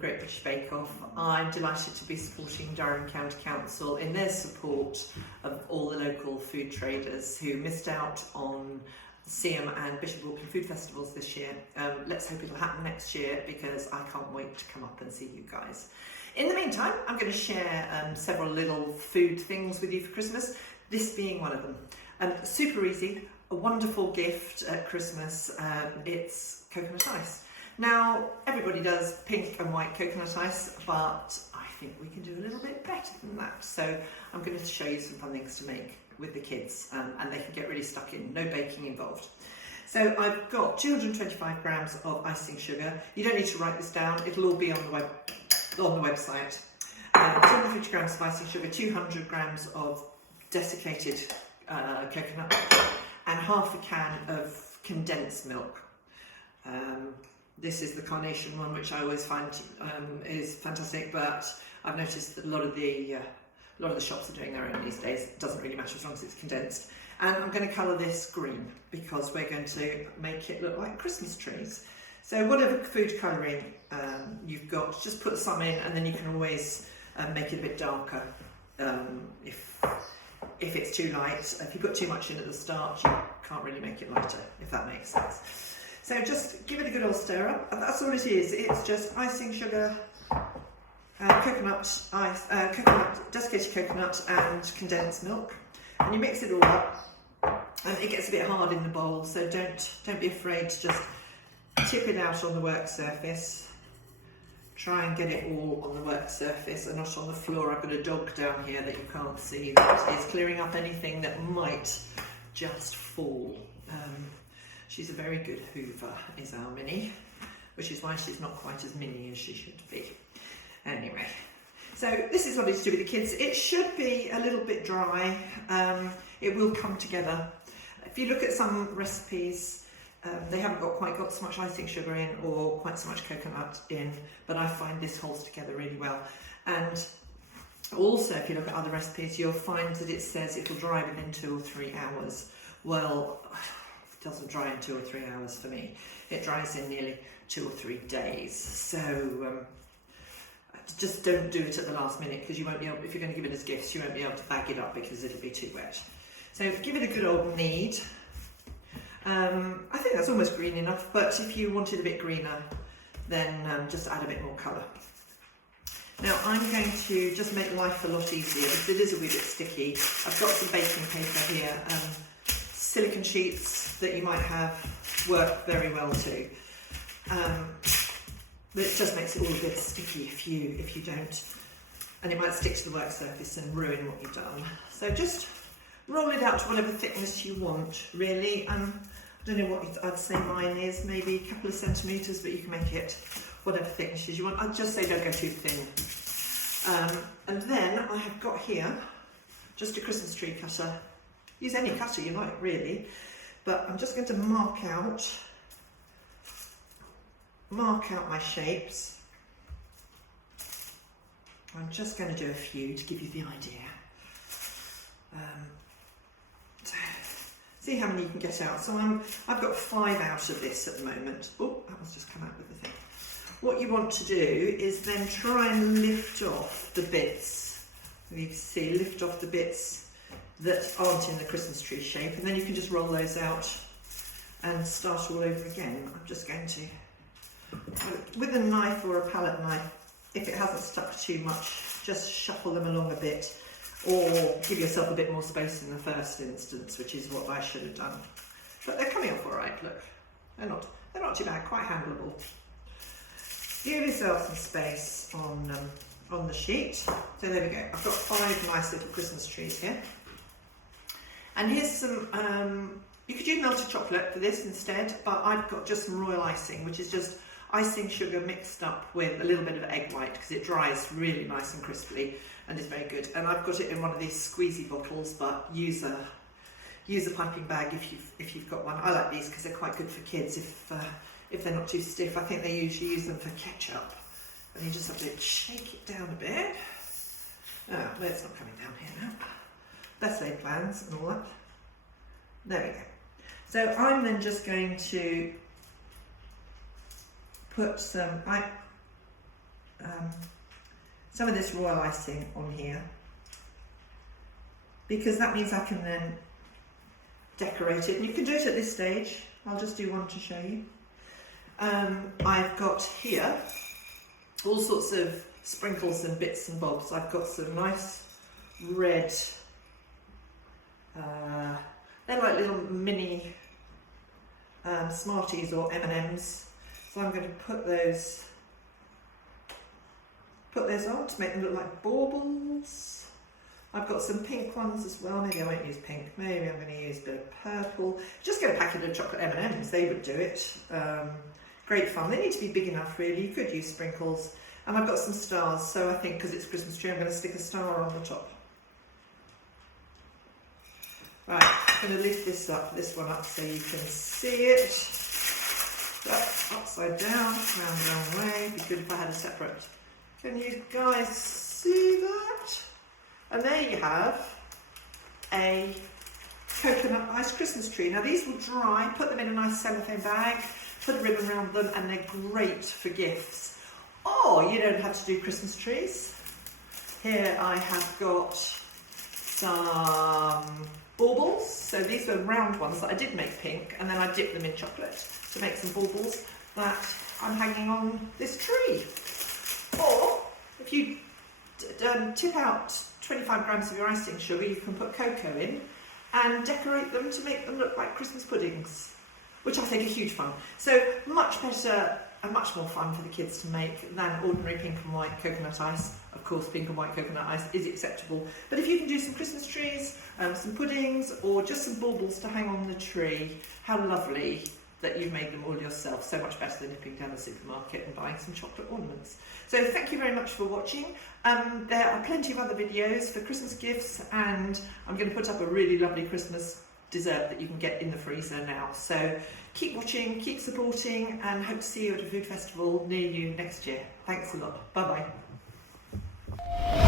Great British Bake Off. I'm delighted to be supporting Durham County Council in their support of all the local food traders who missed out on Seaham and Bishop Auckland food festivals this year. Let's hope it'll happen next year, because I can't wait to come up and see you guys. In the meantime, I'm going to share several little food things with you for Christmas, this being one of them. Super easy, a wonderful gift at Christmas. It's coconut ice. Now, everybody does pink and white coconut ice, but I think we can do a little bit better than that. So I'm going to show you some fun things to make with the kids, and they can get really stuck in, no baking involved. So I've got 225 grams of icing sugar. You don't need to write this down, it'll all be on the website. 250 grams of icing sugar, 200 grams of desiccated coconut, and half a can of condensed milk. This is the carnation one, which I always find is fantastic, but I've noticed that a lot of the shops are doing their own these days. It doesn't really matter as long as it's condensed. And I'm going to colour this green because we're going to make it look like Christmas trees. So whatever food colouring you've got, just put some in, and then you can always make it a bit darker if it's too light. If you put too much in at the start, you can't really make it lighter, if that makes sense. So just give it a good old stir up, and that's all it is. It's just icing sugar, coconut ice, desiccated coconut, and condensed milk, and you mix it all up. And it gets a bit hard in the bowl, so don't be afraid to just tip it out on the work surface. Try and get it all on the work surface and not on the floor. I've got a dog down here that you can't see that is clearing up anything that might just fall. She's a very good hoover, is our Minnie, which is why she's not quite as mini as she should be. Anyway, so this is lovely to do with the kids. It should be a little bit dry. It will come together. If you look at some recipes, they haven't quite got so much icing sugar in or quite so much coconut in, but I find this holds together really well. And also, if you look at other recipes, you'll find that it says it will dry within 2 or 3 hours. Well, it doesn't dry in 2 or 3 hours for me. It dries in nearly 2 or 3 days. So just don't do it at the last minute, because you won't be able, if you're going to give it as gifts, you won't be able to bag it up because it'll be too wet. So give it a good old knead. I think that's almost green enough, but if you want it a bit greener, then just add a bit more colour. Now I'm going to just make life a lot easier, because it is a wee bit sticky. I've got some baking paper here. Silicone sheets that you might have work very well too. But it just makes it all a bit sticky if you don't, and it might stick to the work surface and ruin what you've done. So just roll it out to whatever thickness you want, really. I don't know what I'd say mine is, maybe a couple of centimetres, but you can make it whatever thicknesses you want. I'd just say don't go too thin. And then I have got here just a Christmas tree cutter. Use any cutter you like, really, but I'm just going to mark out my shapes. I'm just going to do a few to give you the idea. See how many you can get out. So I've got 5 out of this at the moment. Oh, that one's just come out with the thing. What you want to do is then try and lift off the bits. You can see, lift off the bits that aren't in the Christmas tree shape, and then you can just roll those out and start all over again. I'm just going to, with a knife or a palette knife, if it hasn't stuck too much, just shuffle them along a bit, or give yourself a bit more space in the first instance, which is what I should have done. But they're coming off all right, look. They're not too bad, quite handleable. Give yourself some space on the sheet. So there we go. I've got 5 nice little Christmas trees here. And here's some, you could use melted chocolate for this instead, but I've got just some royal icing, which is just icing sugar mixed up with a little bit of egg white, because it dries really nice and crisply and is very good. And I've got it in one of these squeezy bottles, but use a piping bag if you've got one. I like these because they're quite good for kids if they're not too stiff. I think they usually use them for ketchup, and you just have to shake it down a bit. Oh, well, it's not coming down here now. Best laid plans and all that. There we go. So I'm then just going to put some some of this royal icing on here, because that means I can then decorate it. And you can do it at this stage. I'll just do one to show you. I've got here all sorts of sprinkles and bits and bobs. I've got some nice red, they're like little mini Smarties or M&Ms. So I'm going to put those on to make them look like baubles. I've got some pink ones as well. Maybe I won't use pink. Maybe I'm going to use a bit of purple. Just get a packet of chocolate M&Ms. They would do it. Great fun. They need to be big enough, really. You could use sprinkles. And I've got some stars. So I think because it's Christmas tree, I'm going to stick a star on the top. Right. I'm going to lift this one up so you can see it. That's upside down, round way. It'd be good if I had a separate. Can you guys see that? And there you have a coconut ice Christmas tree. Now these will dry, put them in a nice cellophane bag, put a ribbon around them, and they're great for gifts. Or you don't have to do Christmas trees. Here I have got some baubles. So these are round ones that I did make pink, and then I dipped them in chocolate to make some baubles that I'm hanging on this tree. Or if you tip out 25 grams of your icing sugar, you can put cocoa in and decorate them to make them look like Christmas puddings, which I think are huge fun. So much better and much more fun for the kids to make than ordinary pink and white coconut ice. Of course, pink and white coconut ice is acceptable, but if you can do some Christmas trees, some puddings, or just some baubles to hang on the tree, how lovely that you've made them all yourself. So much better than nipping down the supermarket and buying some chocolate ornaments. So thank you very much for watching. There are plenty of other videos for Christmas gifts, and I'm going to put up a really lovely Christmas dessert that you can get in the freezer now. So keep watching, keep supporting, and hope to see you at a food festival near you next year. Thanks a lot. Bye bye.